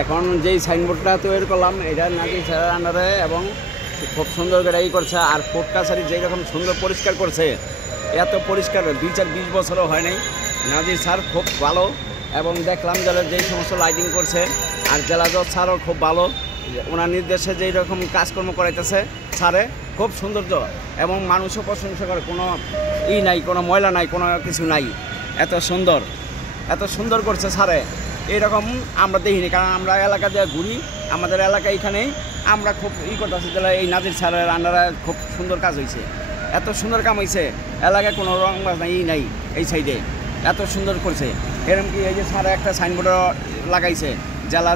এখন যেই সাইনবোর্ডটা তৈরি করলাম এটা নাজির স্যারের আন্ডারে এবং খুব সুন্দর করে করছে। আর কোর্ট কাছারি যেই রকম সুন্দর পরিষ্কার করছে, এত পরিষ্কার 20 বছরও হয় নাই। নাজির স্যার খুব ভালো এবং দেখলাম যারা যেই সমস্ত লাইটিং করছে। আর জেলা জজ স্যারও খুব ভালো, ওনার নির্দেশে যেই রকম কাজকর্ম করাইতেছে স্যারে খুব সৌন্দর্য এবং মানুষও প্রশংসা করে, কোনো নাই, কোনো ময়লা নাই, কোনো কিছু নাই। এত সুন্দর করছে স্যারে, এইরকম আমরা দেখিনি। কারণ আমরা এলাকা দিয়ে ঘুরি, আমাদের এলাকা এইখানেই আমরা খুব করতেছি যে এই নাজির স্যারের আন্ডারে খুব সুন্দর কাজ হয়েছে, এত সুন্দর কাম হয়েছে। এলাকায় কোনো রংবাজ নাই এই সাইডে, এত সুন্দর করছে। এরকম কি এই যে স্যারে একটা সাইনবোর্ডও লাগাইছে, জেলা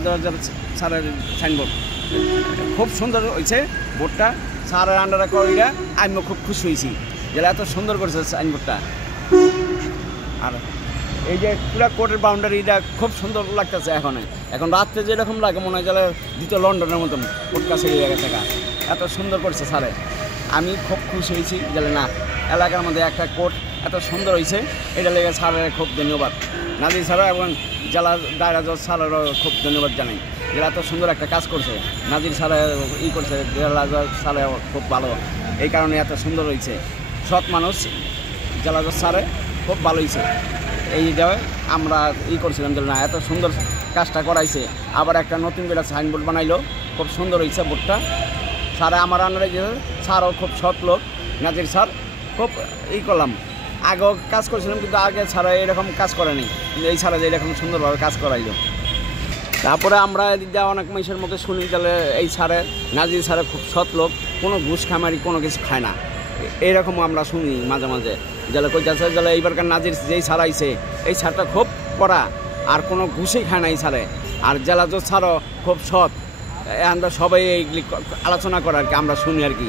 স্যারের সাইনবোর্ড, খুব সুন্দর হয়েছে বোর্ডটা। স্যারের আন্ডারে করিয়া আমিও খুব খুশি হয়েছি, জেলা এত সুন্দর করছে সাইনবোর্ডটা। আর এই যে পুরো কোর্টের বাউন্ডারিটা খুব সুন্দর লাগতেছে। এখন রাত্রে যেরকম লাগে মনে হয় যে দ্বিতীয় লন্ডনের মতন কোর্ট কাছারি হয়ে গেছে। এত সুন্দর করছে স্যারে, আমি খুব খুশি হয়েছি যে না এলাকার মধ্যে একটা কোর্ট এত সুন্দর হয়েছে। এটা লেগে স্যারের খুব ধন্যবাদ, নাজির স্যারও এবং জেলা দায়রা জজ স্যারেরও খুব ধন্যবাদ জানাই। এরা এত সুন্দর একটা কাজ করছে, নাজির স্যারে করছে, জেলা জজ স্যারেও খুব ভালো, এই কারণে এত সুন্দর হয়েছে। সৎ মানুষ জেলা জজ স্যারে খুব ভালো হয়েছে। এইটা আমরা করছিলাম যে না এত সুন্দর কাজটা করাইছে। আবার একটা নতুন করে সাইনবোর্ড বানাইলো, খুব সুন্দর হয়েছে বোর্ডটা। স্যারে আমার আন্ডারে যে স্যারও খুব সৎ লোক, নাজির স্যার খুব করলাম। আগেও কাজ করছিলাম কিন্তু আগে স্যার এরকম কাজ করেনি, এই স্যারে যে এরকম সুন্দরভাবে কাজ করাইলো। তারপরে আমরা এদিক দিয়ে অনেক মানুষের মুখে শুনি তাহলে এই স্যারে নাজির স্যারে খুব সৎ লোক, কোনো ঘুষ খামারি কোনো কিছু খায় না, এইরকম আমরা শুনি মাঝে মাঝে। যারা কইতাছে যারা এইবারকার নাজির যেই স্যার আইছে এই স্যারটা খুব কড়া, আর কোনো ঘুষেই খায় না এই স্যারে। আর জেলা জজ স্যারও খুব সৎ। আমরা সবাই এইগুলি আলোচনা করা আর কি, আমরা শুনি আর কি।